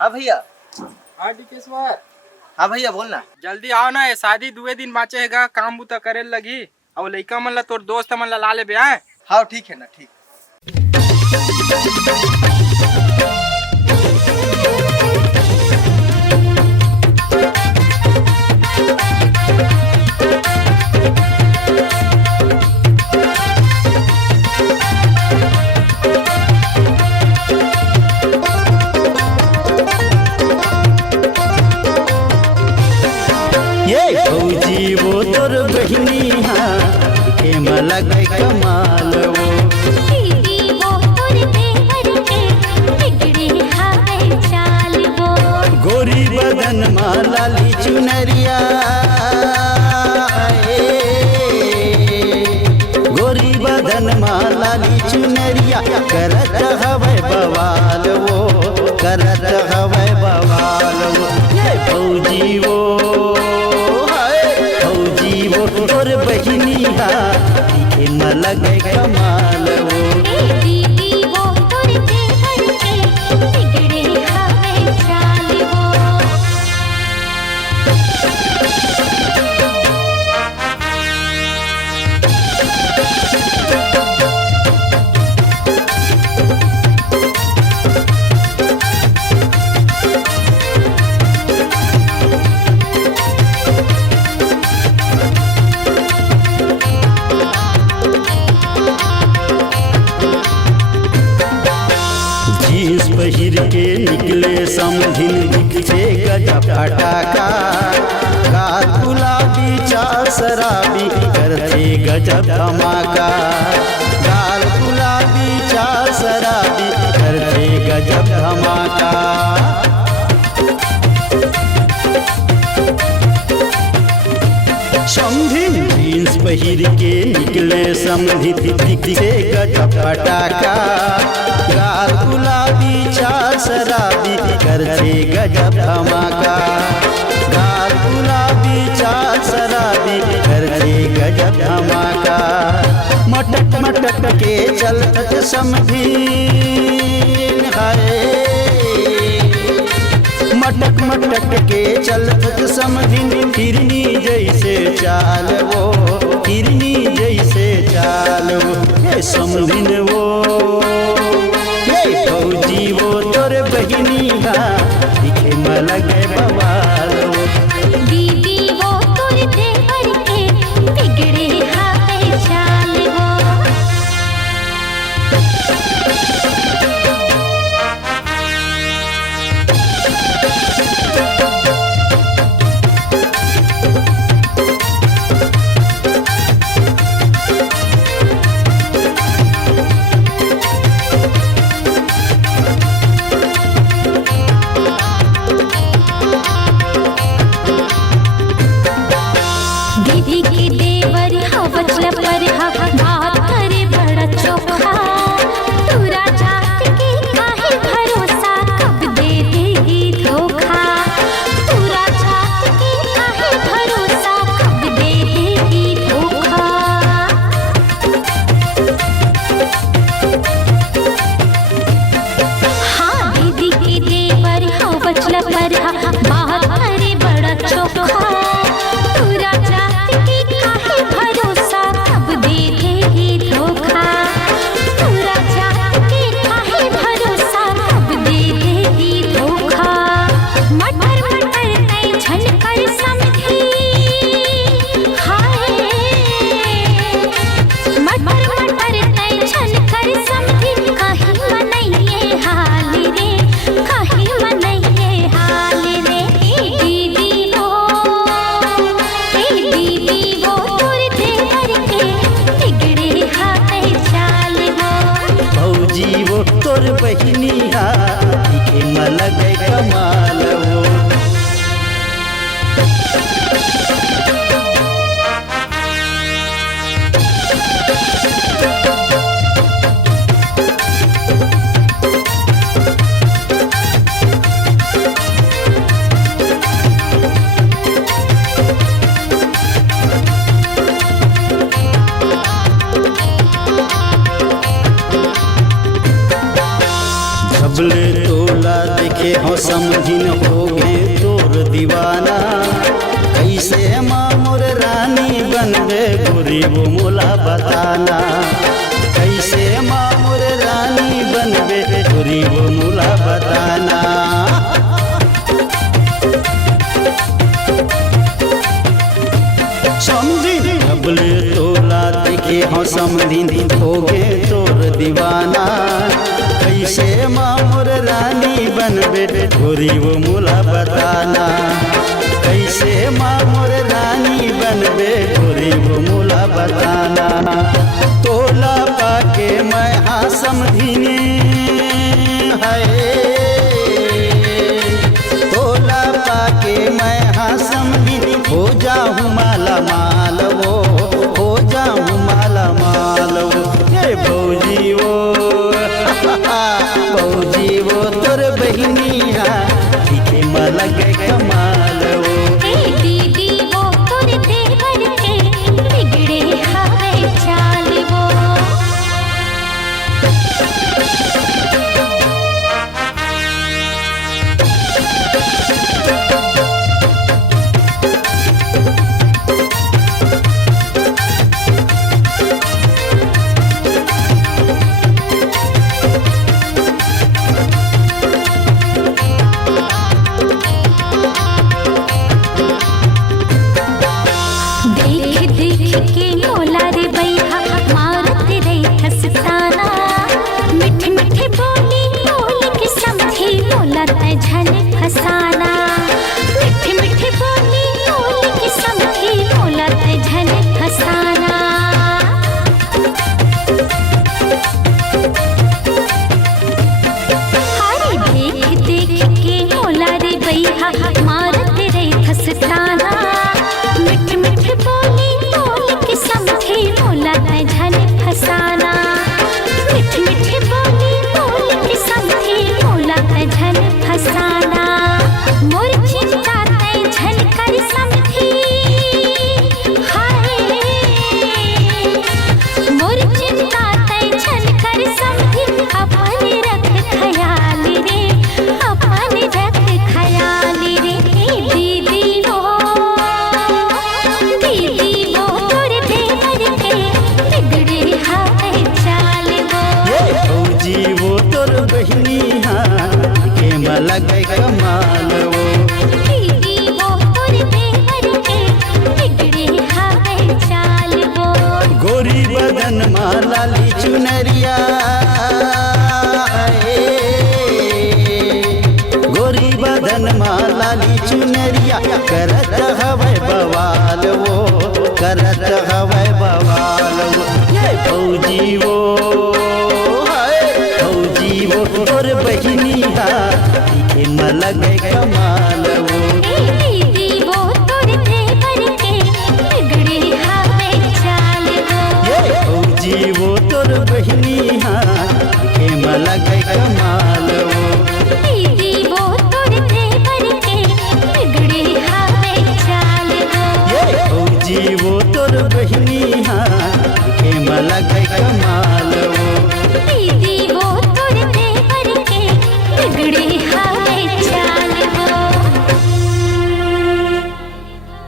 हाँ भैया। हाँ डिकेश्वर, हाँ भैया बोलना। जल्दी आओ ना, ये शादी 2 दिन बाचे हैगा, काम बुता करे लगी और लइका मन ला तोर दोस्त मन ला ले बे आए। हाँ ठीक है ना, ठीक। ये भौजी वो तोर बहिनी के मलग कमाल वो दीदी वो तोर देवर के बिगड़े हावे चाल वो गोरी बदन माला ली चुनरिया गोरी बदन माला ली चुनरिया करत हवे बवाल वो करत हवे बवाल वो ये भौजी वो तोर बहिनी के मलग कमाल वो दीदी वो तोर देवर के बिगड़े हावे चाल वो जींस पहिर के निकले समधिन दिखे गजब फटाका गाल गुलाबी चाल शराबी करते गजब धमाका गाल गुलाबी चाल शराबी करते गजब धमाका समधिन जींस पहिर के निकले समधिन दिखे गजब फटाका गाल गुलाबी चाल शराबी करते गजब धमाका गाल गुलाबी चाल शराबी करते गजब धमाका मटक मटक के चलत समधिन हाय मटक मटक के चलत समधिन हिरनी जैसे चाल वो हिरनी जैसे चाल वो हे समधिन वो हे भौजी वो तोर बहिनी दिखे मलग बवाल वो दीदी वो तोर देवर के बिगड़े हावे चाल वो दीदी के देवर हवचला पर बात करे बड़ा चोखा तूरा जात के काहे भरोसा कब दे देगी धोखा तूरा जात के काहे भरोसा कब दे देगी धोखा हाँ दीदी के देवर हवचला पर बात करे बड़ा चोखा तूरा जात के काहे भरोसा कब दे देगी धोखा तूरा जात के काहे भरोसा कब दे देगी धोखा मटर मटर तै झनकर समधी हाय मटर मटर तै झनकर समधी काहे मनइए हाल रे काहे मनइए हाल रे दीदी हो दीदी वो तोर देवर के बिगड़े हावे चाल वो भौजी वो तोर बहिनी दिखे मलग कमाल वो झबले तोला देख दिखे हो समझिन हो गए तोर दीवाना। कैसे मामुर रानी बनबे गोरी वो मोला बताना। कैसे मामुर रानी बनबे गोरी वो मोला बताना। समझिन अबले तोला दिखे हो समझिन हो गए तोर दीवाना। कैसे मामुर रानी बनबे गोरी वो मोला बताना। कैसे मामुर रानी बनबे गोरी वो मोला बताना। तोला पाके मैं हाँ समझिने है। तोला पाके मैं हाँ समझिने हो जाऊँ माला माल वो, हो जाऊँ माला माल वो। ये भौजी वो भौजी वो तोर बहनिया दिखे मलग कमाल वो। ए दीदी वो तोर देवर के बिगड़े हवे चाल वो। देख देख के मोला रे बैहा मारत रे हंसताना। मीठी मीठी बोली बोल के समझी मोला तै झन फसाना। मीठी मीठी बोली बोल के समझी मोला तै झन फसाना। हाय देख देख के मोला रे बैहा मारत रे हंसताना। मीठी मीठी बोली बोल के समझी मोला तै झन फसाना। मीठी मीठी बोली बोल के समझी मोला तै झन फसाना। मोर चिंता तै झन कर समझी। हाय मोर चिंता तै झन कर समझी। अपन रख ख्याल रे, अपन रख ख्याल रे। दीदी वो तोर देवर के बिगड़े हवे चाल वो। ये भौजी वो तोर बहनिया दिखे मलग कमाल वो। दीदी वो तोर देवर के बिगड़े हवे चाल वो। गोरी बदन माला ली चुनरिया गोरी बदन माला ली चुनरिया करत हवे बवाल वो, करत हवे बवाल वो। ये भौजी वो भौजी वो तोर बहनिया दिखे मलग कमाल वो। दीदी वो तोर देवर के बिगड़े हवे चाल वो। ये भौजी वो तोर बहनिया दिखे मलग